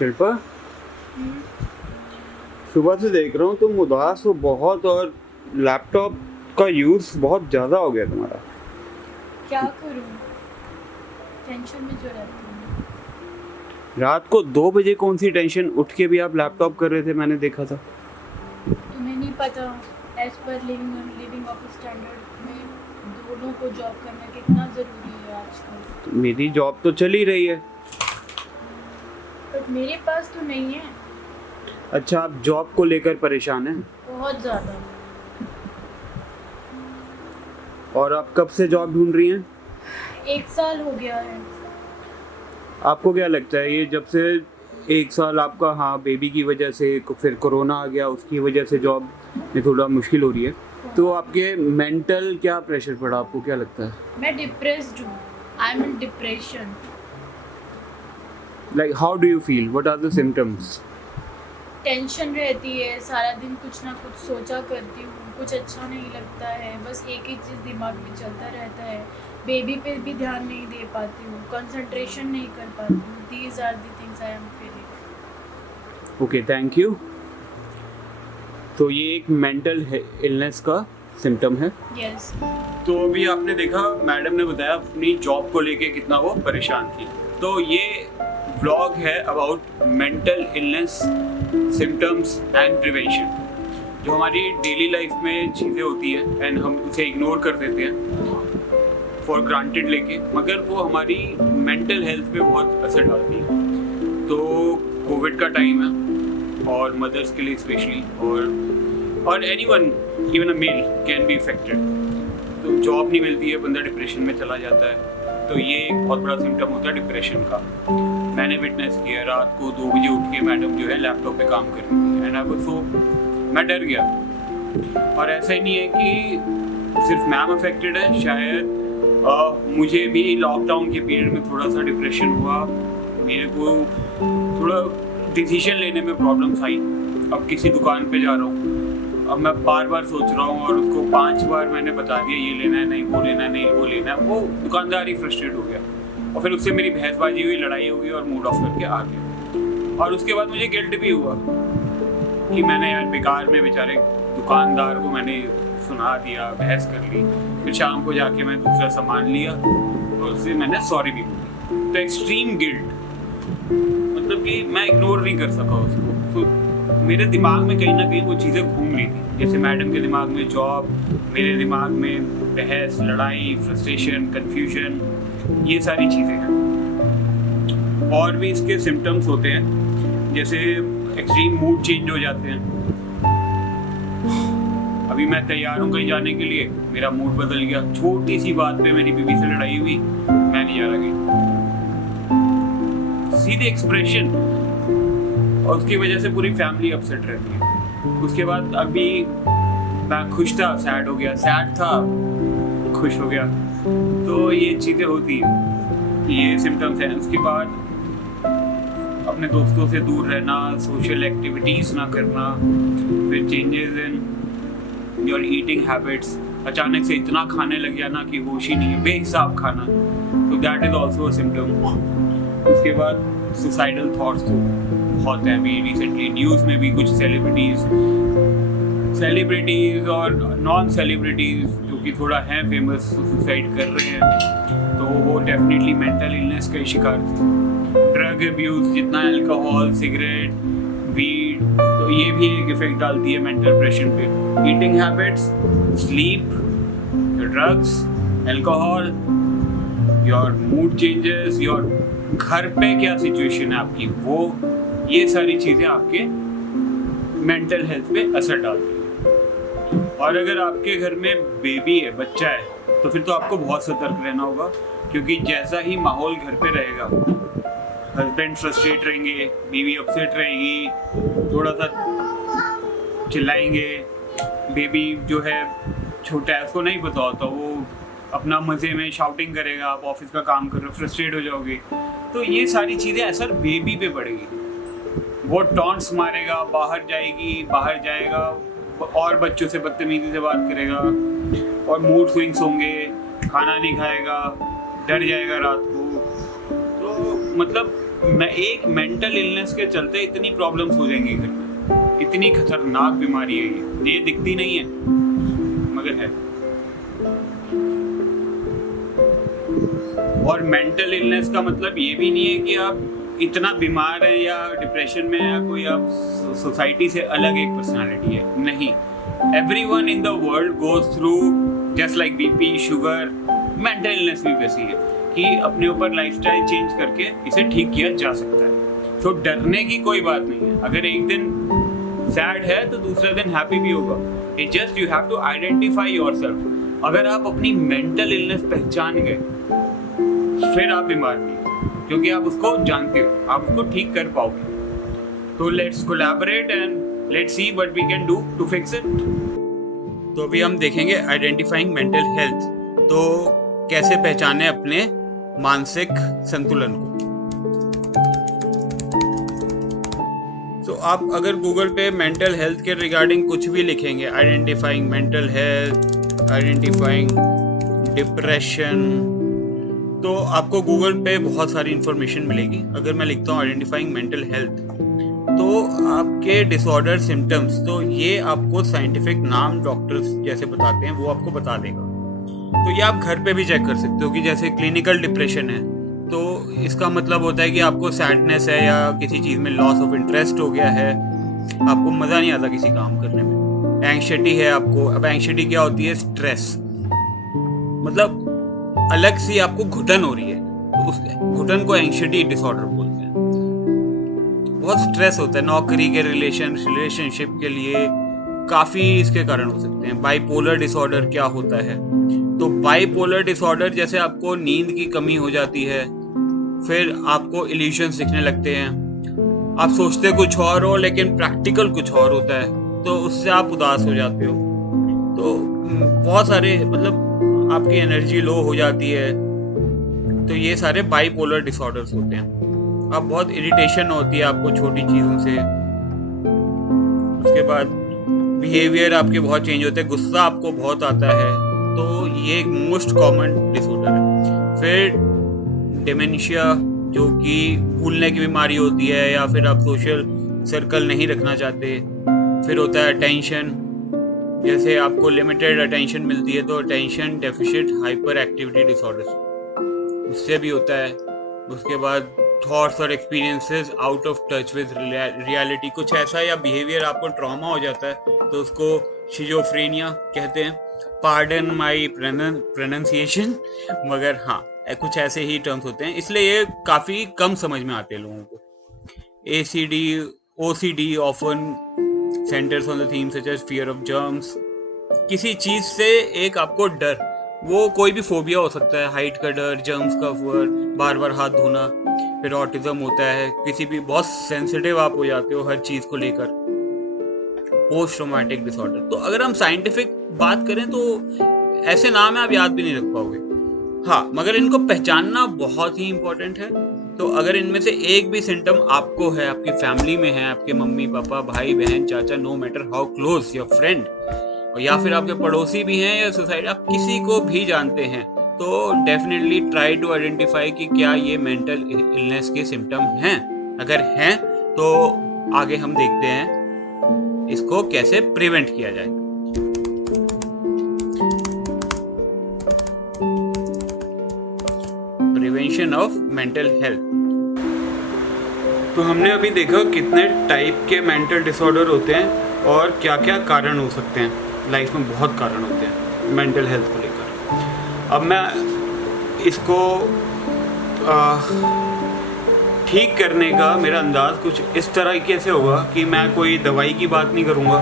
शिल्पा, सुबह से देख रहा हूँ तुम उदास हो बहुत, और लैपटॉप का यूज़ बहुत ज़्यादा हो गया तुम्हारा। क्या करूं, टेंशन में जो रहती हूँ। रात को 2 बजे कौन सी टेंशन, उठ के भी आप लैपटॉप कर रहे थे, मैंने देखा था। तुम्हें नहीं पता, as per living of standard में दोनों को जॉब करना कितना ज़रूरी है आजकल। तो मेरी जॉब तो चल ही रही है। बट मेरे पास तो नहीं है। अच्छा, आप जॉब को लेकर परेशान हैं? बहुत ज़्यादा। और आप कब से जॉब ढूंढ रही हैं? 1 साल हो गया है। आपको क्या लगता है ये जब से 1 साल आपका, हाँ बेबी की वजह से, फिर कोरोना आ गया, उसकी वजह से जॉब में थोड़ा मुश्किल हो रही है, तो आपके मेंटल क्या प्रेशर पड़ा, आपको क्या लगता है? मैं डिप्रेस्ड हूँ, I am in depression. Like how do you feel, what are the symptoms? Tension रहती है, सारा दिन कुछ ना कुछ सोचा करती हूँ, कुछ अच्छा नहीं लगता है, बस एक ही चीज़ दिमाग में चलता रहता है। बेबी पे भी ध्यान नहीं दे पाती हूँ, कंसंट्रेशन नहीं कर पाती हूँ। These are the things I am feeling. Okay, thank you. तो ये एक मेंटल इलनेस का सिम्टम है। यस। तो अभी आपने देखा, मैडम ने बताया अपनी जॉब को लेके कितना वो परेशान थी। तो ये व्लॉग है about mental illness, symptoms and prevention. जो हमारी डेली लाइफ में चीज़ें होती हैं एंड हम उसे इग्नोर कर देते हैं फॉर ग्रांटेड लेके, मगर वो हमारी मेंटल हेल्थ पे बहुत असर डालती है। तो कोविड का टाइम है और मदर्स के लिए स्पेशली, और anyone, even a mail can be affected. तो जॉब नहीं मिलती है, बंदा डिप्रेशन में चला जाता है। तो ये एक बहुत बड़ा सिम्टम होता है डिप्रेशन का। मैंने विटनेस किया, रात को 2 बजे उठ के मैडम जो है लैपटॉप पे काम कर रही थी, एंड आई वाज सो, मैं डर गया। और ऐसा ही नहीं है कि सिर्फ मैम अफेक्टेड है, शायद मुझे भी लॉकडाउन के पीरियड में थोड़ा सा डिप्रेशन हुआ, मेरे को थोड़ा डिसीजन लेने में प्रॉब्लम्स आई। अब किसी दुकान पे जा रहा हूँ, अब मैं बार बार सोच रहा हूँ और उसको 5 बार मैंने बता दिया ये लेना है, नहीं वो लेना है, नहीं वो लेना है, वो दुकानदार ही फ्रस्ट्रेट हो गया और फिर उससे मेरी बहसबाजी हुई, लड़ाई हो गई और मूड ऑफ करके आ गया। और उसके बाद मुझे गिल्ट भी हुआ कि मैंने यार बेकार में बेचारे दुकानदार को मैंने सुना दिया, बहस कर ली। फिर शाम को जाके मैं दूसरा सामान लिया और उससे मैंने सॉरी भी बोली। तो एक्सट्रीम गिल्ट, मतलब कि मैं इग्नोर नहीं कर सका उसको। तो मेरे दिमाग में कहीं ना कहीं वो चीज़ें घूम रही थी, जैसे मैडम के दिमाग में जॉब, मेरे दिमाग में बहस, लड़ाई, फ्रस्ट्रेशन, कन्फ्यूजन, ये सारी चीज़ें हैं। और भी इसके सिम्टम्स होते हैं, जैसे एक्सट्रीम मूड चेंज हो जाते हैं। अभी मैं तैयार हूँ कहीं जाने के लिए, मेरा मूड बदल गया, छोटी सी बात पे मेरी बीवी से लड़ाई हुई, मैं नहीं जा रहा कहीं, सीधे एक्सप्रेशन, और उसकी वजह से पूरी फैमिली अपसेट रहती है। उसके बाद अभी मैं खुश था, सैड हो गया, सैड था, खुश हो गया। तो ये चीज़ें होती हैं, ये सिम्टम्स हैं। उसके बाद अपने दोस्तों से दूर रहना, सोशल एक्टिविटीज़ ना करना, फिर changes in your eating habits, अचानक से इतना खाने लग गया ना कि होश ही नहीं है, बेहिसाब खाना, तो that is also a symptom. उसके बाद सुसाइडल थॉट्स तो बहुत हैं। अभी रिसेंटली न्यूज़ में भी कुछ सेलिब्रिटीज़ और नॉन सेलिब्रिटीज़ जो कि थोड़ा हैं फेमस, सुसाइड कर रहे हैं, तो वो डेफिनेटली मेंटल इलनेस का शिकार थे। ड्रग अब्यूज़, जितना अल्कोहल, सिगरेट, वीड, तो ये भी एक इफेक्ट डालती है मेंटल प्रेशर पे। Eating habits, sleep, drugs, alcohol, your mood changes, your घर पे क्या सिचुएशन है आपकी, वो ये सारी चीज़ें आपके मेंटल हेल्थ पे असर डालती हैं। और अगर आपके घर में बेबी है, बच्चा है, तो फिर तो आपको बहुत सतर्क रहना होगा, क्योंकि जैसा ही माहौल घर पे रहेगा, हस्बैंड फ्रस्ट्रेट रहेंगे, बीवी अपसेट रहेगी, थोड़ा सा चिल्लाएंगे, बेबी जो है छोटा है उसको नहीं पता होता, वो अपना मज़े में शाउटिंग करेगा, आप ऑफिस का काम कर रहे हो, फ्रस्ट्रेट हो जाओगे, तो ये सारी चीज़ें असर बेबी पे पड़ेगी। वो टॉन्ट्स मारेगा, बाहर जाएगा और बच्चों से बदतमीजी से बात करेगा, और मूड स्विंग्स होंगे, खाना नहीं खाएगा, डर जाएगा रात को। तो मतलब मैं एक मेंटल इलनेस के चलते इतनी प्रॉब्लम्स हो जाएंगी घर में, इतनी खतरनाक बीमारी है ये दिखती नहीं है मगर है। और मेंटल इलनेस का मतलब ये भी नहीं है कि आप इतना बीमार हैं या डिप्रेशन में या कोई आप सोसाइटी से अलग एक पर्सनालिटी है, नहीं। Everyone in the world goes through just like BP, sugar. Mental illness भी वैसी है कि अपने ऊपर लाइफस्टाइल चेंज करके इसे ठीक किया जा सकता है। तो डरने की कोई बात नहीं है। अगर एक दिन सैड है तो दूसरा दिन हैप्पी भी होगा। It just you have to identify yourself. अगर आप अपनी मेंटल इलनेस पहचान गए फिर आप बीमार नहीं, क्योंकि आप उसको जानते हो, आप उसको ठीक कर पाओगे। तो let's collaborate and let's see what we can do to fix it. तो अभी हम देखेंगे आइडेंटिफाइंग मेंटल हेल्थ। तो कैसे पहचाने अपने मानसिक संतुलन को। तो आप अगर गूगल पे मेंटल हेल्थ के रिगार्डिंग कुछ भी लिखेंगे, identifying mental health, identifying depression, तो आपको गूगल पे बहुत सारी इंफॉर्मेशन मिलेगी। अगर मैं लिखता हूँ आइडेंटिफाइंग मेंटल हेल्थ, तो आपके डिसऑर्डर सिम्टम्स, तो ये आपको साइंटिफिक नाम डॉक्टर्स जैसे बताते हैं वो आपको बता देगा। तो ये आप घर पे भी चेक कर सकते हो कि जैसे क्लिनिकल डिप्रेशन है तो इसका मतलब होता है कि आपको सैडनेस है या किसी चीज़ में लॉस ऑफ इंटरेस्ट हो गया है, आपको मज़ा नहीं आता किसी काम करने में। एंग्जायटी है आपको। अब एंग्जायटी क्या होती है? स्ट्रेस, मतलब अलग सी आपको घुटन हो रही है, तो उस घुटन को एंग्जायटी डिसऑर्डर बोलते हैं। बहुत स्ट्रेस होता है नौकरी के रिलेशनशिप के लिए, काफ़ी इसके कारण हो सकते हैं। बाइपोलर डिसऑर्डर क्या होता है? तो बाइपोलर डिसऑर्डर जैसे आपको नींद की कमी हो जाती है, फिर आपको इल्यूशंस दिखने लगते हैं, आप सोचते कुछ और हो लेकिन प्रैक्टिकल कुछ और होता है, तो उससे आप उदास हो जाते हो। तो बहुत सारे मतलब आपकी एनर्जी लो हो जाती है। तो ये सारे बाइपोलर डिसऑर्डर्स होते हैं। अब बहुत इरिटेशन होती है आपको छोटी चीज़ों से। उसके बाद बिहेवियर आपके बहुत चेंज होते हैं, गुस्सा आपको बहुत आता है, तो ये एक मोस्ट कॉमन डिसऑर्डर है। फिर डिमेंशिया, जो कि भूलने की बीमारी होती है, या फिर आप सोशल सर्कल नहीं रखना चाहते। फिर होता है अटेंशन, जैसे आपको लिमिटेड अटेंशन मिलती है, तो attention deficit hyper activity disorder उससे भी होता है। उसके बाद थॉट्स और experiences out of touch with reality, कुछ ऐसा या बिहेवियर आपको ट्रॉमा हो जाता है तो उसको शिजोफ्रेनिया कहते हैं। पार्डन माई प्रोनाउंसिएशन, मगर हाँ कुछ ऐसे ही टर्म्स होते हैं, इसलिए ये काफ़ी कम समझ में आते हैं लोगों को। ACD, OCD often centres on the theme such as fear of germs, किसी चीज़ से एक आपको डर, वो कोई भी फोबिया हो सकता है, हाइट का डर, जर्म्स का डर, बार बार हाथ धोना। फिर ऑटिज्म होता है, किसी भी बहुत सेंसिटिव आप हो जाते हो हर चीज़ को लेकर। पोस्ट ट्रॉमेटिक डिसऑर्डर, तो अगर हम साइंटिफिक बात करें तो ऐसे नाम है आप याद भी नहीं रख पाओगे। हाँ, मगर इनको पहचानना बहुत ही इंपॉर्टेंट है। तो अगर इनमें से एक भी सिम्टम आपको है, आपकी फैमिली में है, आपके मम्मी पापा, भाई बहन, चाचा, no matter how close your friend, और या फिर आपके पड़ोसी भी हैं या सोसाइटी, आप किसी को भी जानते हैं, तो डेफिनेटली ट्राई टू आइडेंटिफाई कि क्या ये मेंटल इलनेस के सिम्टम हैं। अगर हैं तो आगे हम देखते हैं इसको कैसे प्रिवेंट किया जाए। Prevention of mental health. तो हमने अभी देखा कितने टाइप के मेंटल डिसऑर्डर होते हैं और क्या क्या कारण हो सकते हैं। लाइफ में बहुत कारण होते हैं मेंटल हेल्थ को लेकर। अब मैं इसको ठीक करने का मेरा अंदाज़ कुछ इस तरीके से होगा कि मैं कोई दवाई की बात नहीं करूँगा,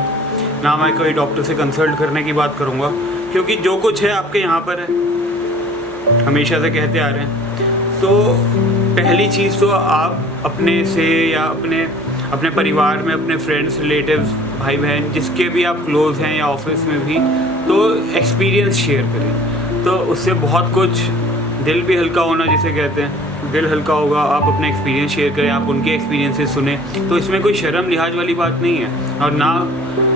ना मैं कोई डॉक्टर से कंसल्ट करने की बात करूँगा, क्योंकि जो कुछ है आपके यहाँ पर है, हमेशा से कहते आ रहे हैं। तो पहली चीज़ तो आप अपने से या अपने परिवार में, अपने फ्रेंड्स, रिलेटिव्स, भाई बहन, जिसके भी आप क्लोज हैं या ऑफिस में भी, तो एक्सपीरियंस शेयर करें। तो उससे बहुत कुछ, दिल भी हल्का होना जिसे कहते हैं, दिल हल्का होगा। आप अपने एक्सपीरियंस शेयर करें, आप उनके एक्सपीरियंसेस सुने, तो इसमें कोई शर्म लिहाज वाली बात नहीं है और ना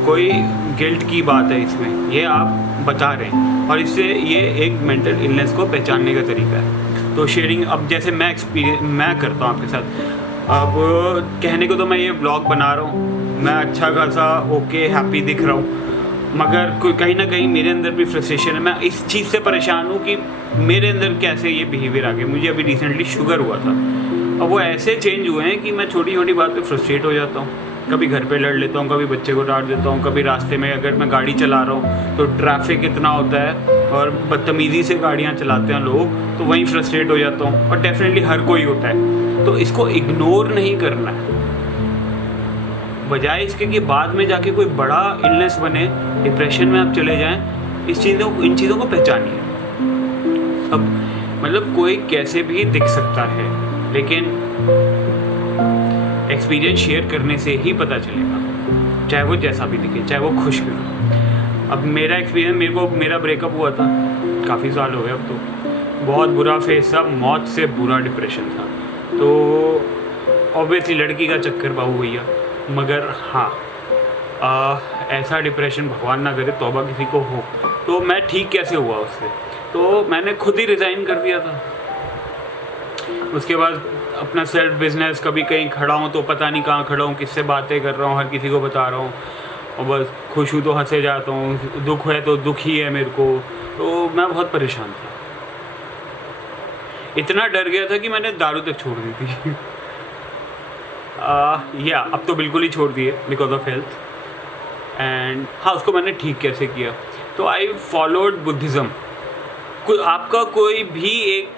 कोई गिल्ट की बात है इसमें। ये आप बता रहे हैं और इससे ये एक मेंटल इलनेस को पहचानने का तरीका है। तो शेयरिंग, अब जैसे मैं करता हूँ आपके साथ, अब कहने को तो मैं ये ब्लॉग बना रहा हूँ, मैं अच्छा खासा ओके हैप्पी दिख रहा हूँ, मगर कोई कहीं ना कहीं मेरे अंदर भी फ्रस्ट्रेशन है। मैं इस चीज़ से परेशान हूँ कि मेरे अंदर कैसे ये बिहेवियर आ गया। मुझे अभी रिसेंटली शुगर हुआ था, अब वो ऐसे चेंज हुए हैं कि मैं छोटी छोटी बात पे फ्रस्ट्रेट हो जाता हूँ। कभी घर पे लड़ लेता हूँ, कभी बच्चे को डांट देता हूँ, कभी रास्ते में अगर मैं गाड़ी चला रहा हूँ तो ट्रैफिक इतना होता है और बदतमीज़ी से गाड़ियाँ चलाते हैं लोग, तो वहीं फ्रस्ट्रेट हो जाता हूँ। और डेफिनेटली हर कोई होता है, तो इसको इग्नोर नहीं करना है, बजाय इसके कि बाद में जाके कोई बड़ा इलनेस बने, डिप्रेशन में आप चले जाएं। इन चीज़ों को पहचानिए। अब मतलब कोई कैसे भी दिख सकता है, लेकिन एक्सपीरियंस शेयर करने से ही पता चलेगा, चाहे वो जैसा भी दिखे, चाहे वो खुश क्यों ना। अब मेरा एक्सपीरियंस, मेरा ब्रेकअप हुआ था, काफ़ी साल हो गए अब तो, बहुत बुरा फेस था, मौत से बुरा डिप्रेशन था। तो ऑब्वियसली लड़की का चक्कर बाबू भैया, मगर हाँ ऐसा डिप्रेशन भगवान ना करे, तौबा किसी को हो। तो मैं ठीक कैसे हुआ उससे, तो मैंने खुद ही रिज़ाइन कर दिया था। उसके बाद अपना सेल्फ बिजनेस, कभी कहीं खड़ा हूँ तो पता नहीं कहाँ खड़ा हूँ, किससे बातें कर रहा हूँ, हर किसी को बता रहा हूँ, और बस खुश हूँ तो हंसे जाता हूँ, दुख है तो दुख ही है मेरे को। तो मैं बहुत परेशान था, इतना डर गया था कि मैंने दारू तक छोड़ दी थी। अब तो बिल्कुल ही छोड़ दिए बिकॉज ऑफ हेल्थ। एंड हाँ, उसको मैंने ठीक कैसे किया, तो आई फॉलोड बुद्धिज़्म। आपका कोई भी एक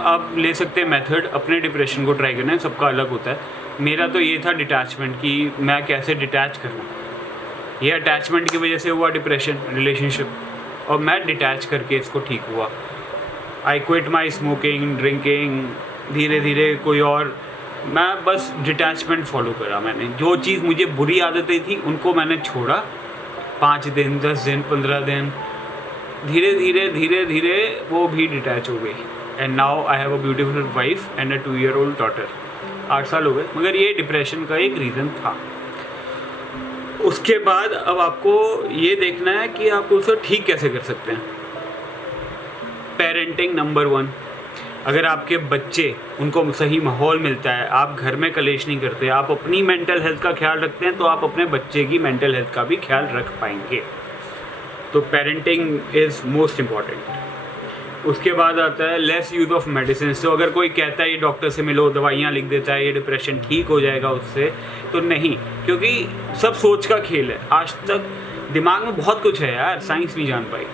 आप ले सकते हैं मेथड अपने डिप्रेशन को ट्राई करना है, सबका अलग होता है। मेरा तो ये था डिटैचमेंट, कि मैं कैसे डिटैच करूँ। ये अटैचमेंट की वजह से हुआ डिप्रेशन, रिलेशनशिप, और मैं डिटैच करके इसको ठीक हुआ। I quit my smoking, drinking, धीरे धीरे कोई और, मैं बस डिटैचमेंट फॉलो करा। मैंने जो चीज़ मुझे बुरी आदतें थी उनको मैंने छोड़ा, 5 दिन, 10 दिन, 15 दिन, धीरे धीरे धीरे धीरे वो भी डिटैच हो गई। And now I have a beautiful wife and a 2-year-old daughter. 8 साल हो गए, मगर ये डिप्रेशन का एक रीज़न था। उसके बाद अब आपको ये देखना है कि आप उसको ठीक कैसे कर सकते हैं। Parenting number 1। अगर आपके बच्चे, उनको सही माहौल मिलता है, आप घर में कलेश नहीं करते, आप अपनी मेंटल हेल्थ का ख्याल रखते हैं, तो आप अपने बच्चे की मेंटल हेल्थ का भी ख्याल रख पाएंगे। तो पेरेंटिंग इज़ मोस्ट इम्पॉर्टेंट। उसके बाद आता है लेस यूज़ ऑफ मेडिसिन। तो अगर कोई कहता है ये डॉक्टर से मिलो, दवाइयाँ लिख देता है, ये डिप्रेशन ठीक हो जाएगा उससे, तो नहीं, क्योंकि सब सोच का खेल है। आज तक दिमाग में बहुत कुछ है यार, साइंस नहीं जान पाई,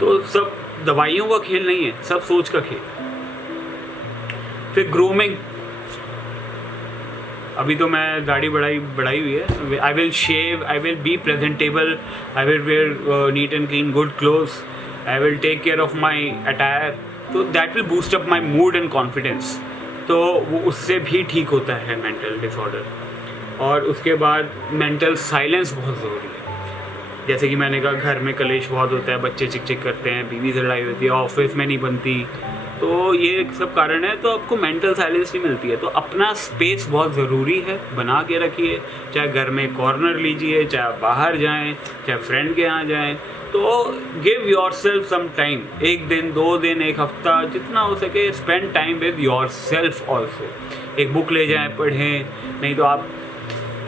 तो सब दवाइयों का खेल नहीं है, सब सोच का खेल। फिर ग्रूमिंग, अभी तो मैं दाढ़ी बढ़ाई हुई है। I will shave, I will be presentable, I will wear neat and clean good clothes, I will take care of my attire, तो that will boost up my mood and confidence. तो वो उससे भी ठीक होता है मेंटल डिसऑर्डर। और उसके बाद मेंटल साइलेंस बहुत ज़रूरी है। जैसे कि मैंने कहा, घर में कलेश बहुत होता है, बच्चे चिक चिक करते हैं, बीवी से लड़ाई होती है, ऑफिस में नहीं बनती, तो ये सब कारण है। तो आपको मेंटल साइलेंस नहीं मिलती है, तो अपना स्पेस बहुत ज़रूरी है, बना के रखिए। चाहे घर में कॉर्नर लीजिए, चाहे बाहर जाएं, चाहे फ्रेंड के यहाँ जाएं, तो गिव योरसेल्फ सम टाइम। 1 दिन, 2 दिन, 1 हफ्ता, जितना हो सके spend time with yourself also. एक बुक ले जाएं, पढ़ें, नहीं तो आप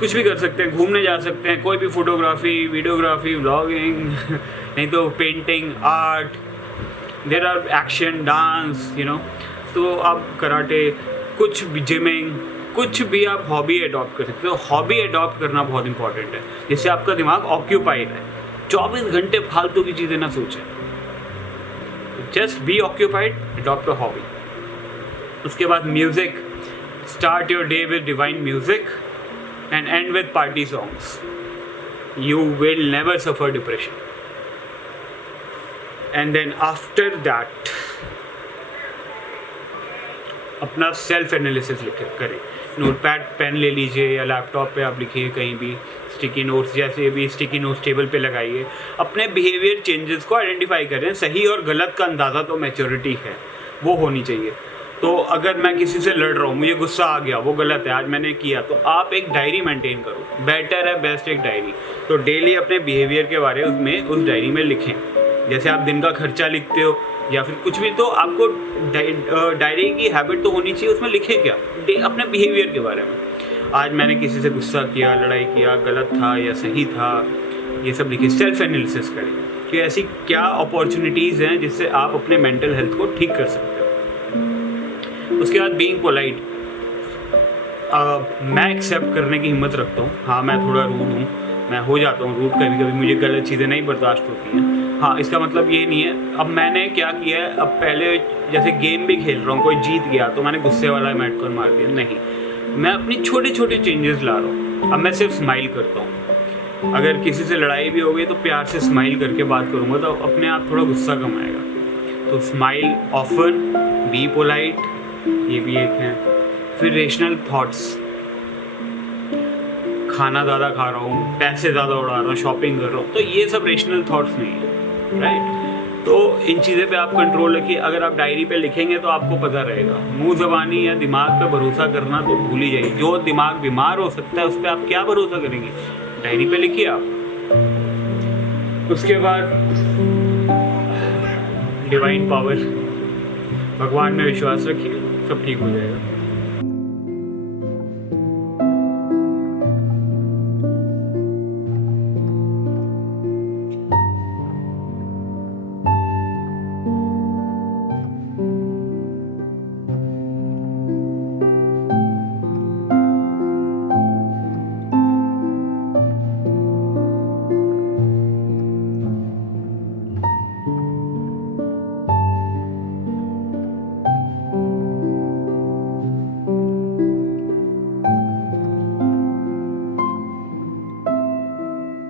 कुछ भी कर सकते हैं, घूमने जा सकते हैं, कोई भी फोटोग्राफी, वीडियोग्राफी, व्लॉगिंग, नहीं तो painting, art, there are action, dance, तो आप कराटे, कुछ भी, जिमिंग, कुछ भी आप हॉबी अडॉप्ट कर सकते हो। हॉबी अडॉप्ट करना बहुत इंपॉर्टेंट है, जिससे आपका दिमाग ऑक्यूपाइड है, 24 घंटे फालतू की चीज़ें ना सोचें। Just be occupied, adopt a hobby. उसके बाद music, start your day with divine music and end with party songs. You will never suffer depression. And then after that, अपना सेल्फ एनालिसिस करें। नोटपैड पेन ले लीजिए या laptop पे आप लिखिए, कहीं भी स्टिकी नोट्स, जैसे भी स्टिकी नोट्स टेबल पे लगाइए। अपने बिहेवियर चेंजेस को आइडेंटिफाई करें। सही और गलत का अंदाज़ा तो मैच्योरिटी है, वो होनी चाहिए। तो अगर मैं किसी से लड़ रहा हूँ, मुझे गुस्सा आ गया, वो गलत है, आज मैंने किया, तो आप एक डायरी मेंटेन करो। बेटर है, बेस्ट एक डायरी। तो डेली अपने बिहेवियर के बारे में उस डायरी में लिखें। जैसे आप दिन का खर्चा लिखते हो, या फिर कुछ भी, तो आपको डायरी की हैबिट तो होनी चाहिए। उसमें लिखे क्या, अपने बिहेवियर के बारे में। आज मैंने किसी से गुस्सा किया, लड़ाई किया, गलत था या सही था, ये सब लिखिए। सेल्फ एनालिसिस करें कि ऐसी क्या अपॉर्चुनिटीज़ हैं जिससे आप अपने मेंटल हेल्थ को ठीक कर सकते हो। उसके बाद बीइंग पोलाइट, मैं एक्सेप्ट करने की हिम्मत रखता हूँ। हाँ, मैं थोड़ा रूड हूँ, मैं हो जाता हूँ रूड कभी कभी, मुझे गलत चीज़ें नहीं बर्दाश्त होती हैं। हाँ, इसका मतलब ये नहीं है, अब मैंने क्या किया है, अब पहले जैसे गेम भी खेल रहा हूँ, कोई जीत गया तो मैंने गुस्से वाला मैट को मार दिया, नहीं। मैं अपनी छोटे छोटे चेंजेस ला रहा हूँ। अब मैं सिर्फ स्माइल करता हूँ। अगर किसी से लड़ाई भी हो गई तो प्यार से स्माइल करके बात करूँगा, तो अपने आप थोड़ा गुस्सा कम आएगा। तो स्माइल ऑफन, बी पोलाइट, ये भी एक है। फिर रेशनल थॉट्स, खाना ज़्यादा खा रहा हूँ, पैसे ज़्यादा उड़ा रहा हूँ, शॉपिंग कर रहा हूँ, तो ये सब रेशनल थॉट्स नहीं है, राइट। तो इन चीज़ें पे आप कंट्रोल रखिए। अगर आप डायरी पे लिखेंगे तो आपको पता रहेगा। मुंह ज़बानी या दिमाग पे भरोसा करना तो भूल ही जाइए। जो दिमाग बीमार हो सकता है उस पर आप क्या भरोसा करेंगे, डायरी पे लिखिए आप। उसके बाद डिवाइन पावर, भगवान में विश्वास रखिए, सब ठीक हो जाएगा।